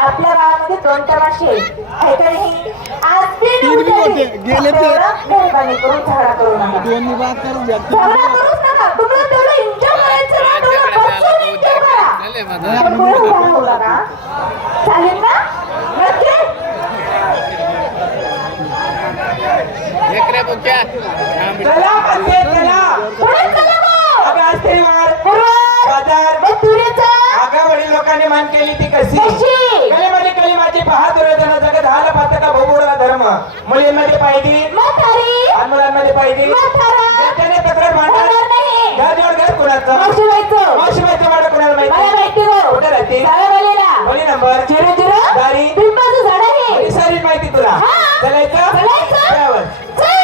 आपल्या गावामध्ये 2 तमाशे आहे का नाही? आज गेले मेहरबानी करून झगडा करू नका. झगडा करूच नका. तुम्हाला तेवढं एन्जॉय करायचं ना, तेवढं बसून एन्जॉय करा. पण पुढे उभा राहू नका. चालेल ना? नक्की? चला म्हणते चला. पुढे चला मग. अगं असते वार बरोबर. बाजार मग पुढेचा अगं वडील लोकांनी मान केली ती कशी कशी? कलेमध्ये कलिमाची बहादुर जन जगत हाल पातका भोगोडला धर्म मुलींमध्ये पाहिजे म्हातारी आणि मुलांमध्ये पाहिजे म्हातारा त्याने तक्रार मांडणार होणार नाही. घर जोड घर कुणाचं मावशी व्हायचं. मावशीबाईचं वाडं कुणाला मला माहिती माहिती गो. कुठे राहते साळेवालीला. मुली नंबर 00 दारी पिंपळाचं झाड आहे. ही सारी माहिती तुला हा. चलायचं चलायचं. त्यावर. चला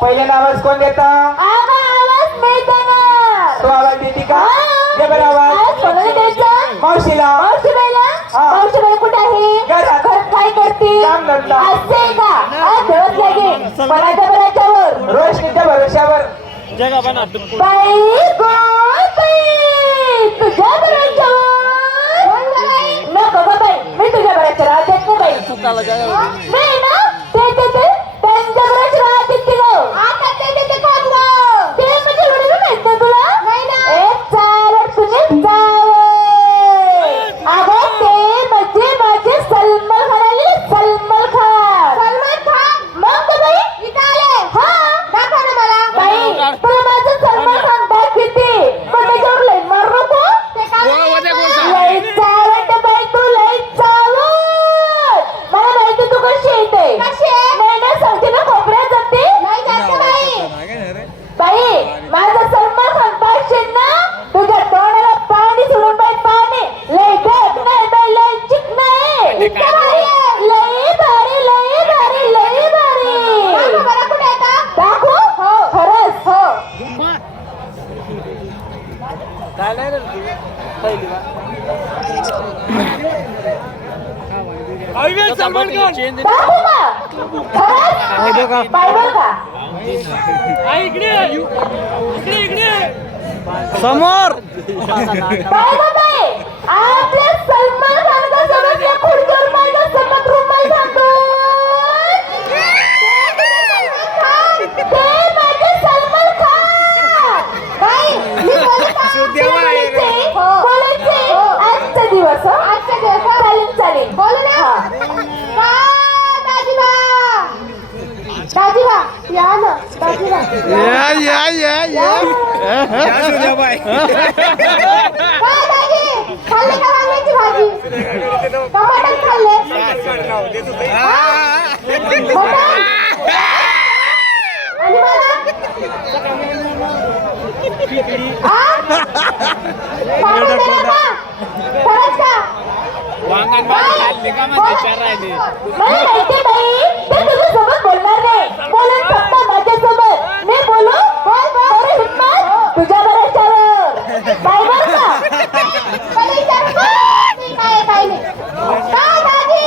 पहिल्यांदा आवाज कोण देता? आवाज मी देणार. तो आवाज देते का? हा. दे बरं आवाज. आज कोणाला द्यायचा? मावशीला. मावशीबाईला? हा. मावशीबाई कुठे आहे? घरात. घरात काय करते? काम धंदा. असे का? आज दिवस लागे मनाच्या बराच्यावर. रोशनीच्या भरोश्यावर. बाई गो बाई तुझ्या बराच्यावर. नको गं बाई, मी तुझ्या बराच्या राहत येत नाही बाई. नाही ना? ते त्यांच्या बराच्या राहत येते गं. आता ते कोण गं? ते म्हणजे एवढं बी माहित नाही तुला? नाही ना. एक चालत तुम्ही जावं. अगं ते म्हणजे माझे सलमान खान आले. सलमान खान. मग तर बाई इथं आले. हा दाखव ना मला. बाई तुला माझं सलमान खान दाखवते. पण त्याच्यावर लई मारू नको. लई चावट बाई तू, लई चावट. मला माहिती तू कशी येते. नाही ना सांगते ना खोकड्यात जाते. बाई माझं सलमान खान पाहिजे ना. तुझ्या तोंडाला पाणी सोडून बाई पाणी. लई बेग नाही बाई, लई चिक नाही. लई भारी, लई भारी, लई भारी. दाखवू? खरंच हो. दाखवू का? खरंच? पाहिलं का? समोर पाहिलं बाई? आपल्या सलमान खानचा सोबत या खुर्चीवर माझ्या सोबत रुमाल घालून. ते माझे सलमान खान. बाई, मी बोलायचे. आजचा दिवस चालेल. बोलू ना. दाजीबा या ना. दाजीबा काय दाजी खाल्ले का वांग्याची भाजी? टमाटर खाल्ले? मटण? आणि मला? पावडर दिला का? खरंच का? मला माहिती बाई, ते तुझ्यासोबत बोलणार नाही. बोलून फक्त माझ्यासोबत. मी बोलू? बरं हिम्मत तुझ्या बराच्यावर. बाई बरं का? मला विचारू का? काय नाही. काय दाजी?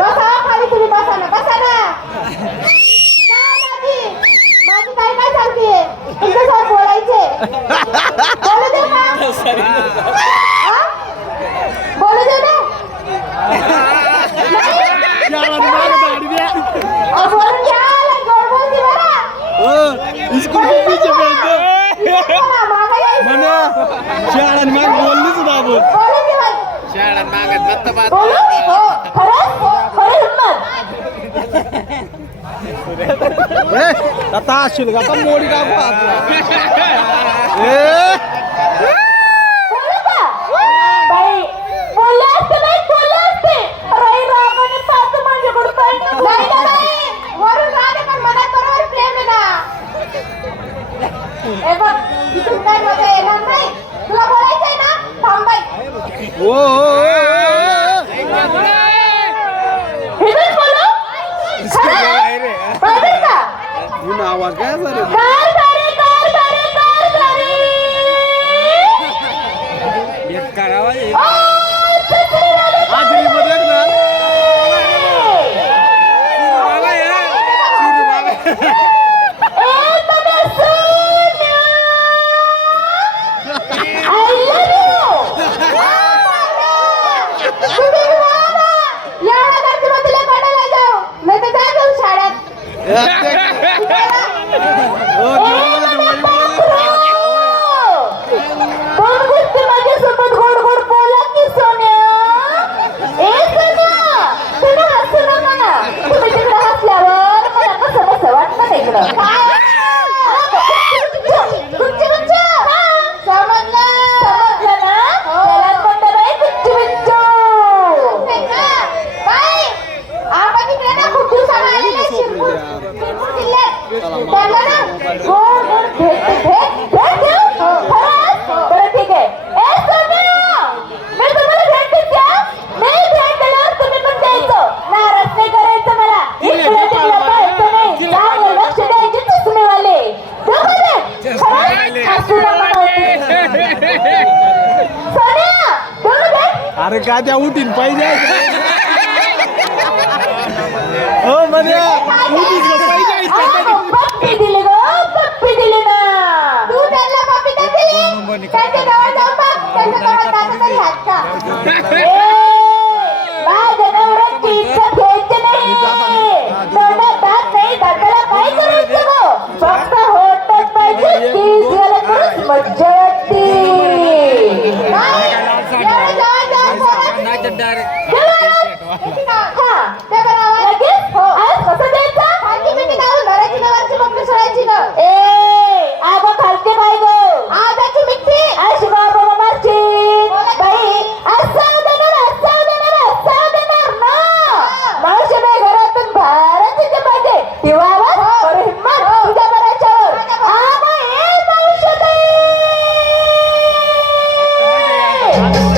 बसा खाली, तुम्ही बसा ना. काय दाजी? माझी काय सांगते? तुमच्यासोबत बोलायचे. बोलू देऊ का? बोलू दे ना. बोलून घ्या. गोड बोलती बरं. स्कूल के पीछे भेज दो बोलू शाळात मग बोललीच ना आपण दे बाई. बोलू? हो. खरं हिम्मत. आता असशील का आता मोडी टाकू बोलू का? बाई बोलले असते बाई, बोलले असते. राई रागाने पाहतो माझ्याकडून काही नाही ना बाई. वरून राग आहे पण मनात बरोबर प्रेम आहे ना. हे बघ इथून काय मजा येणार नाही. तुला बोलायचंय ना? थांब बाई. इथून बोलू? खरं? पाहिजे का? आवाज काय सर कार करे. करावा ओ, ससुराला आजरी मध्ये ना नाराज नाही करायचं मला. गाद्या उठीन पाहिजे हो मध्ये